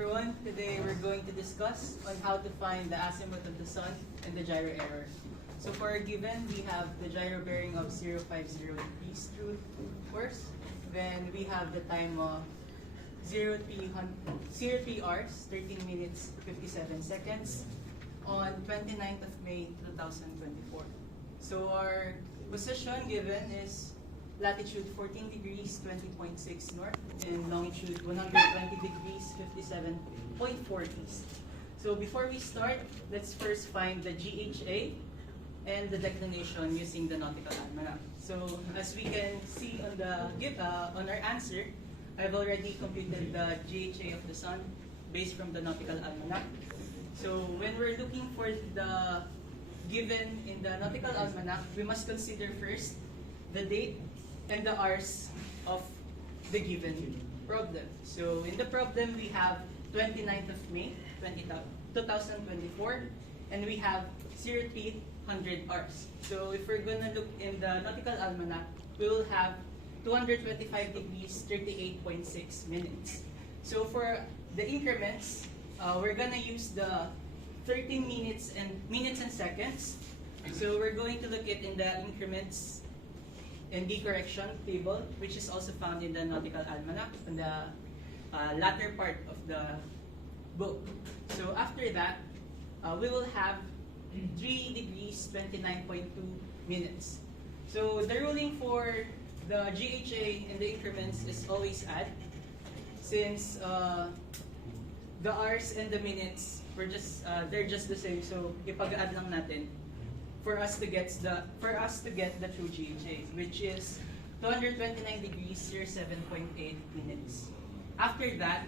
everyone. Today we're going to discuss on how to find the azimuth of the sun and the gyro error. So for our given, we have the gyro bearing of 050 degrees true course. Then we have the time of 03 hours, 13 minutes, 57 seconds on 29th of May, 2024. So our position given is latitude 14 degrees 20.6 north and longitude 120 degrees 57.4 east. So before we start, let's first find the GHA and the declination using the nautical almanac. So as we can see on on our answer, I've already computed the GHA of the sun based from the nautical almanac. So when we're looking for the given in the nautical almanac, we must consider first the date and the hours of the given problem. So in the problem, we have 29th of May, 2024, and we have 0300 hours. So if we're gonna look in the nautical almanac, we will have 225 degrees, 38.6 minutes. So for the increments, we're gonna use the 13 minutes and seconds. So we're going to look at in the increments and the correction table, which is also found in the nautical almanac on the latter part of the book. So after that, we will have 3 degrees 29.2 minutes. So the ruling for the GHA and the increments is always add, since the hours and the minutes they're just the same. So ipag-add lang natin for us to get the true GHA, which is 229 degrees 07.8 minutes. After that,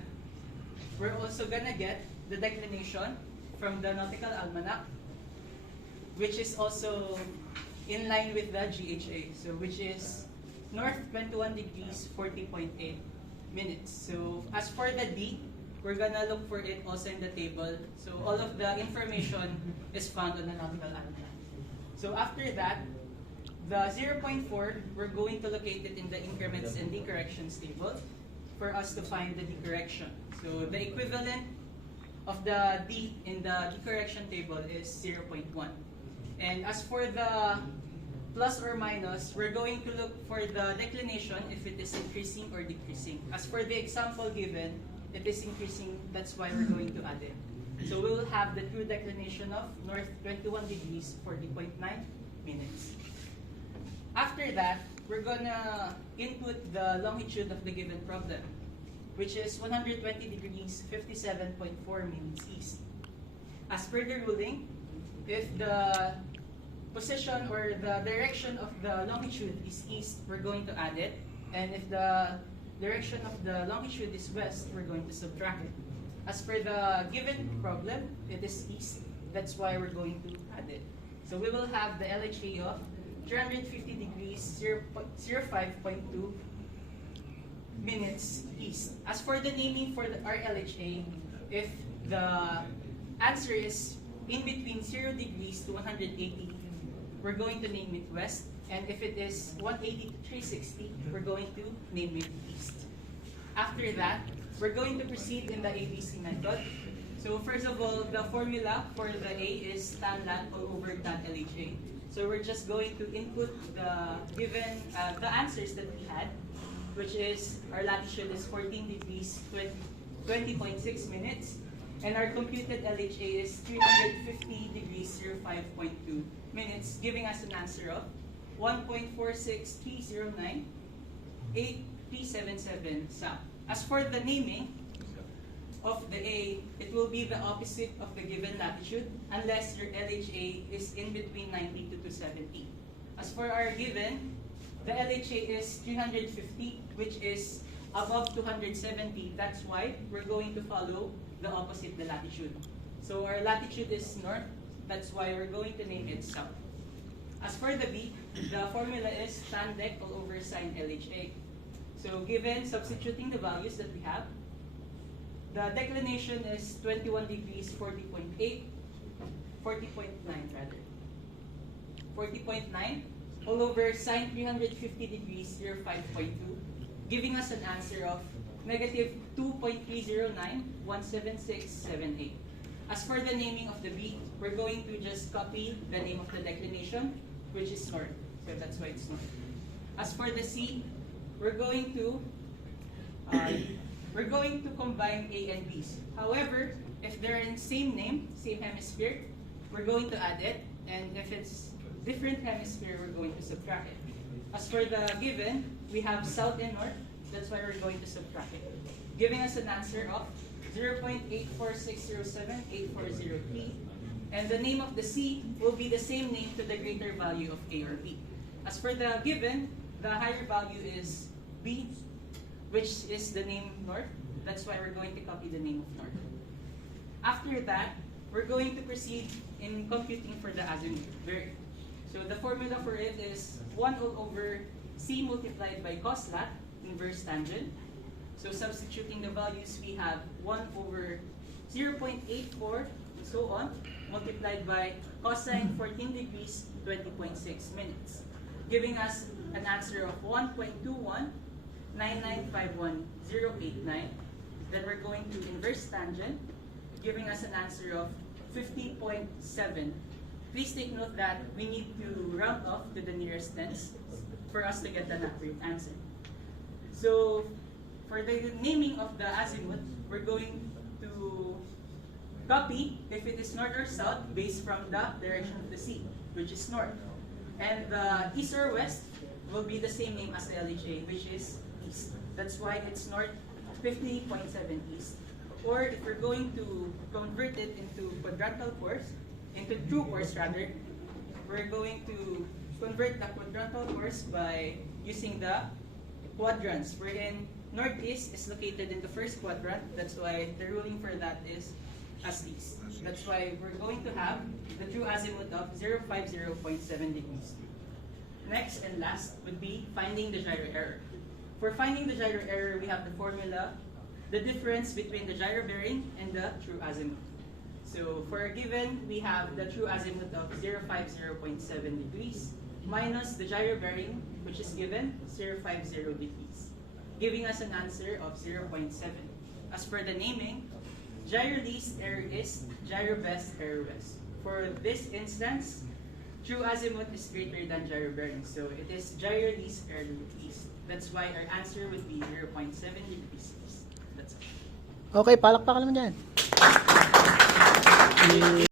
we're also gonna get the declination from the nautical almanac, which is also in line with the GHA, so which is north 21 degrees 40.8 minutes. So as for the D, we're gonna look for it also in the table. So all of the information is found on the nautical almanac. So after that, the 0.4, we're going to locate it in the increments and decorrections table for us to find the decorrection. So the equivalent of the D in the decorrection table is 0.1. And as for the plus or minus, we're going to look for the declination if it is increasing or decreasing. As for the example given, it is increasing, that's why we're going to add it. So we will have the true declination of north 21 degrees 40.9 minutes. After that, we're gonna input the longitude of the given problem, which is 120 degrees 57.4 minutes east. As per the ruling, if the position or the direction of the longitude is east, we're going to add it. And if the direction of the longitude is west, we're going to subtract it. As per the given problem, it is east. That's why we're going to add it. So we will have the LHA of 350 degrees 05.2 minutes east. As for the naming for our LHA, if the answer is in between 0 degrees to 180, we're going to name it west. And if it is 180 to 360, we're going to name it east. After that, we're going to proceed in the ABC method. So first of all, the formula for the A is tan lat all over tan LHA. So we're just going to input the given the answers that we had, which is our latitude is 14 degrees 20.6 minutes, and our computed LHA is 350 degrees 05.2 minutes, giving us an answer of 1.46309 8377 south. As for the naming of the A, it will be the opposite of the given latitude unless your LHA is in between 90 to 270. As for our given, the LHA is 350, which is above 270. That's why we're going to follow the opposite, the latitude. So our latitude is north. That's why we're going to name it south. As for the B, the formula is tan dec all over sine LHA. So given substituting the values that we have, the declination is 21 degrees 40.8, 40.9 rather. 40.9 all over sine 350 degrees 05.2, giving us an answer of negative 2.309 17678. As for the naming of the B, we're going to just copy the name of the declination, which is north. So that's why it's north. As for the C, we're going to combine A and B's. However, if they're in same name, same hemisphere, we're going to add it. And if it's different hemisphere, we're going to subtract it. As for the given, we have south and north. That's why we're going to subtract it, giving us an answer of 0.846078403. And the name of the C will be the same name to the greater value of A or B. As for the given, the higher value is B, which is the name north. That's why we're going to copy the name of north. After that, we're going to proceed in computing for the azimuth variant. So the formula for it is 1 all over C multiplied by cos lat inverse tangent. So substituting the values, we have 1 over 0.84 and so on, multiplied by cosine 14 degrees, 20.6 minutes, giving us an answer of 1.219951089. Then we're going to inverse tangent, giving us an answer of 50.7. Please take note that we need to round off to the nearest tens for us to get an accurate answer. So for the naming of the azimuth, we're going to copy if it is north or south based from the direction of the sea, which is north. And the east or west will be the same name as the LHA, which is east. That's why it's north 50.7 east. Or if we're going to convert it into quadrantal course, into true course rather, we're going to convert the quadrantal course by using the quadrants, wherein northeast is located in the first quadrant. That's why the ruling for that is as east. That's why we're going to have the true azimuth of 050.7 degrees. Next and last would be finding the gyro error. For finding the gyro error, we have the formula, the difference between the gyro bearing and the true azimuth. So for a given, we have the true azimuth of 050.7 degrees minus the gyro bearing, which is given 050 degrees, giving us an answer of 0.7. As for the naming, gyro least error east, gyro best error west. For this instance, true azimuth is greater than gyro bearing, so it is gyro least error east. That's why our answer would be 0.7 degrees east. That's it. Okay, palakpakan naman dyan.